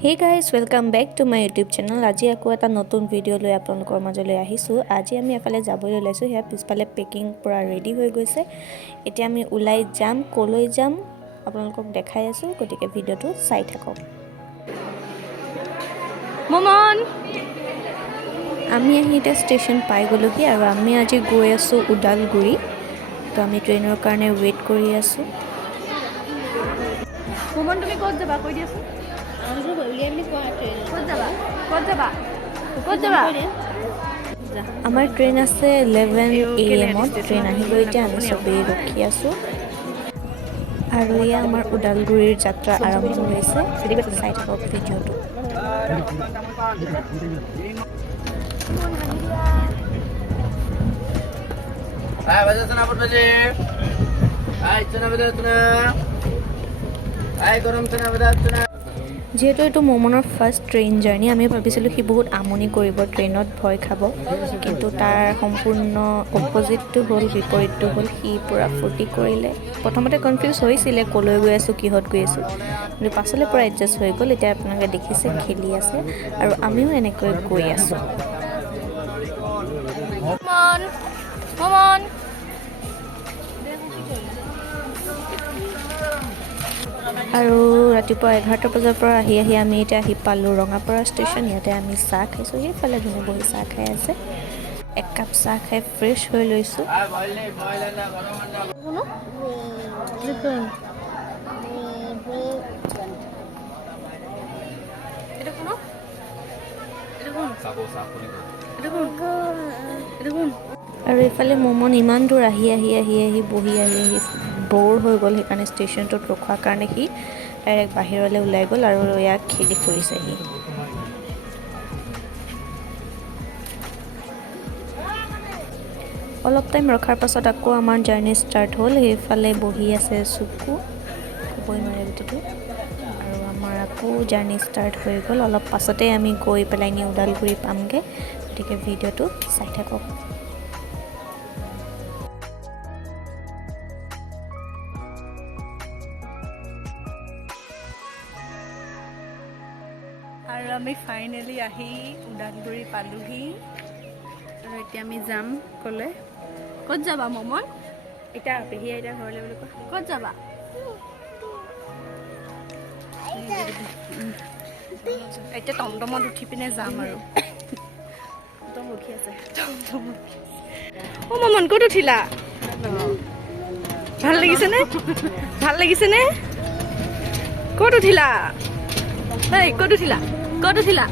Hey guys, welcome back to my YouTube channel. আজি আকৌ এটা নতুন ভিডিও লৈ আপোনালোকৰ মাজলৈ আহিছো। আজি আমি এফালে যাবলৈ ওলাইছো। হেয়া পিছফালে পেকিং পুৰা ৰেডি হৈ গৈছে। এতিয়া আমি ওলাই যাম, কলৈ যাম আপোনালোকক দেখাই আছো। গতিকে ভিডিওটো চাই থাকক। মমন আমি আহিতে ষ্টেচন পাই গলোহি আৰু আমি আজি গৈ আছো উদালগুৰি। তো আমি ট্ৰেইনৰ কাৰণে ৱেট কৰি আছো। মমন তুমি ক'ত যাবা কৈ দিয়াছোন ক'ত যাবা আমাৰ ট্ৰেইন আছে 11 AM ট্ৰেইন আহিব। এতিয়া আমি সবেই ৰখি আছো আৰু এয়া আমাৰ উদালগুৰিৰ যাত্ৰা আৰম্ভ হৈছে। চাই থাকক ভিডিওটো। যিহেতু এইটো মমনৰ ফাৰ্ষ্ট ট্ৰেইন জাৰ্ণি, আমি ভাবিছিলোঁ সি বহুত আমনি কৰিব, ট্ৰেইনত ভয় খাব, কিন্তু তাৰ সম্পূৰ্ণ অপজিটটো হ'ল, বিপৰীতটো হ'ল। সি পূৰা ফূৰ্তি কৰিলে। প্ৰথমতে কনফিউজ হৈছিলে ক'লৈ গৈ আছোঁ, কিহত গৈ আছোঁ, কিন্তু পাছলৈ পূৰা এডজাষ্ট হৈ গ'ল। এতিয়া আপোনালোকে দেখিছে খেলি আছে আৰু আমিও এনেকৈ গৈ আছোঁ। মমন মমন আৰু ৰাতিপুৱা 11টা বজাৰ পৰা আহি আমি এতিয়া আহি পালোঁ ৰঙাপাৰা ষ্টেচন। ইয়াতে আমি চাহ খাইছোঁ। সেইফালে ধুনীয়া বহি চাহ খাই আছে। এক কাপ চাহ খাই ফ্ৰেছ হৈ লৈছোঁ। আৰু এইফালে মমন ইমান দূৰ আহি বহি ব'ৰ হৈ গ'ল। সেইকাৰণে ষ্টেচনটোত ৰখোৱাৰ কাৰণে সি ডাইৰেক্ট বাহিৰলৈ ওলাই গ'ল আৰু ইয়াক খেলি ফুৰিছেহি। অলপ টাইম ৰখাৰ পাছত আকৌ আমাৰ জাৰ্ণি ষ্টাৰ্ট হ'ল। সেইফালে বহি আছে চুকু, ক'বই নোৱাৰে গোটেইটো। আৰু আমাৰ আকৌ জাৰ্ণি ষ্টাৰ্ট হৈ গ'ল। অলপ পাছতে আমি গৈ পেলাই নি ওদালগুৰি পামগৈ। গতিকে ভিডিঅ'টো চাই থাকক। আৰু আমি ফাইনেলি আহি ওদালগুৰি পালোহি। আৰু এতিয়া আমি যাম ক'লে। ক'ত যাবা মমন? এতিয়া পেহী আইতা ঘৰলৈ বুলি কোৱা। ক'ত যাবা? এতিয়া টমটমত উঠি পিনে যাম আৰু টমটম ৰখি আছে। অ' মমন ক'ত উঠিলা? ভাল লাগিছেনে? ভাল লাগিছেনে? ক'ত উঠিলা? ক'ত উঠিলা? ক'ত উঠিলা?